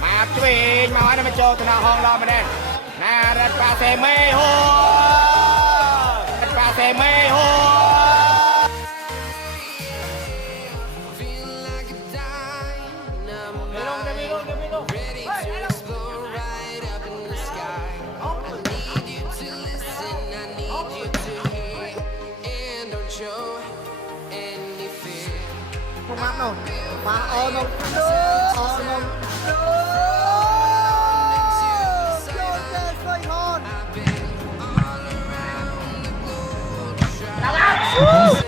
mà chuyện mà hỏi nó mới cho tụi nó hòn lo mà nè nè rất ba xe mê hô rất ba xe mê hô không mắt đâu mà ôm không ôm không Hôn.